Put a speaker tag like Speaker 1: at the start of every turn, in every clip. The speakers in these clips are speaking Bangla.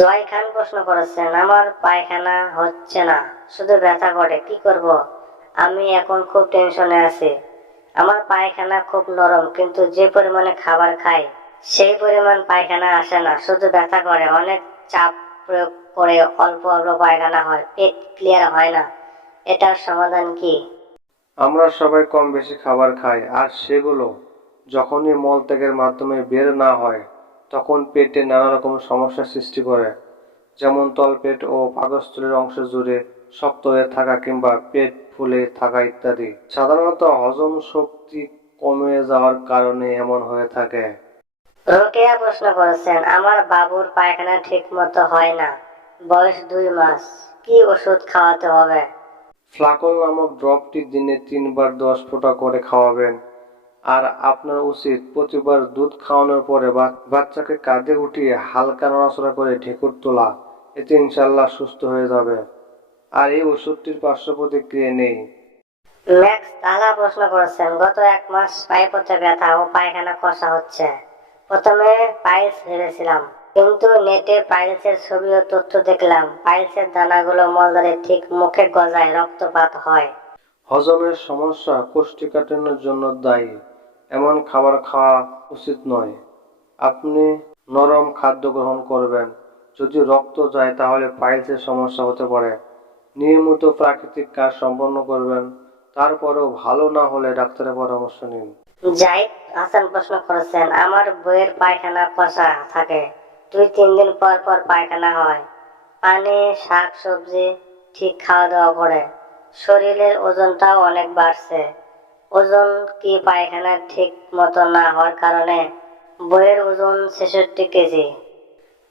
Speaker 1: জয় খান প্রশ্ন করেছেন, আমার পায়খানা হচ্ছে না, শুধু ব্যথা করে, কি করব? আমি এখন খুব টেনশনে আছি। আমার পায়খানা খুব নরম, কিন্তু যে পরিমাণে খাবার খাই, সেই পরিমাণ পায়খানা আসে না, শুধু ব্যথা করে, অনেক চাপ প্রয়োগ করে অল্প অল্প পায়খানা হয়, পেট ক্লিয়ার হয় না। এটার সমাধান কি?
Speaker 2: আমরা সবাই কম বেশি খাবার খাই, আর সেগুলো যখনই মলত্যাগের মাধ্যমে বের না হয় তখন পেটে নানা রকম সমস্যার সৃষ্টি করে। যেমন তলপেট ও পাকস্থলীর অংশ জুড়ে শক্ত হয়ে থাকা কিংবা পেট ফুলে থাকা ইত্যাদি। সাধারণত হজম শক্তি কমে যাওয়ার কারণে এমন হয়ে থাকে।
Speaker 1: রোকেয়া প্রশ্ন করেছেন আমার বাবুর পায়খানা ঠিক মতো হয় না বয়স দুই মাস কি ওষুধ খাওয়াতে হবে?
Speaker 2: ফ্লাকল নামক ড্রপটি দিনে তিনবার দশ ফোঁটা করে খাওয়াবেন। আর আপনার উচিত প্রতিবার দুধ খাওয়ানোর পরে বাচ্চাকে কাঁধে উঠিয়ে হালকা নড়াচড়া করে ঢেকুর তোলা এতে ইনশাল্লাহ সুস্থ হয়ে যাবে। আর এই ওষুধটির পার্শ্ব প্রতিক্রিয়া নেই।
Speaker 1: ম্যাক্স তালা প্রশ্ন করেছেন গত এক মাস পাইপতে ব্যথা ও পায়খানা কষা হচ্ছে। প্রথমে পাইলস ভেবেছিলাম কিন্তু নেটে পাইলসের ছবি ও তথ্য দেখলাম পাইলসের দানাগুলো মলদারে ঠিক মুখে গজায় রক্তপাত হয়।
Speaker 2: হজমের সমস্যা কোষ্ঠীকাঠিন্যের জন্য দায়ী। এমন খাবার খাওয়া উচিত নয়। আপনি নরম খাদ্য গ্রহণ করবেন। যদি রক্ত যায়, তাহলে পাইলসের সমস্যা হতে পারে। নিয়মিত প্রাকৃতিক কাজ সম্পন্ন করবেন। তারপরেও ভালো না হলে ডাক্তারের পরামর্শ নিন।
Speaker 1: জাহিদ হাসান প্রশ্ন করেছেন। আমার বইয়ের পায়খানা কষা থাকে। দুই, তিন দিন পর পর পায়খানা হয়। পানি, শাক, সবজি ঠিক খাওয়া দাওয়া করে। শরীরের ওজনটাও অনেক বাড়ছে। ওজন কি পায়খানা ঠিক মতো না হওয়ার কারণে বইয়ের ওজন ছেষট্টি কেজি।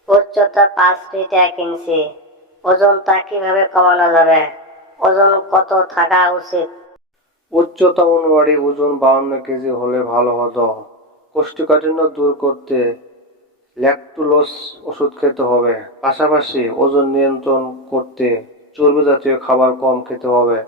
Speaker 1: উচ্চতা পাঁচ ফিট এক ইঞ্চি। ওজনটা কীভাবে কমানো যাবে? ওজন কত থাকা উচিত?
Speaker 2: উচ্চতা অনুযায়ী ওজন বাউন্ন কেজি হলে ভালো হতো। কোষ্ঠীকাঠিন্য দূর করতে ল্যাকটুলোস ওষুধ খেতে হবে। পাশাপাশি ওজন নিয়ন্ত্রণ করতে চর্বি জাতীয় খাবার কম খেতে হবে।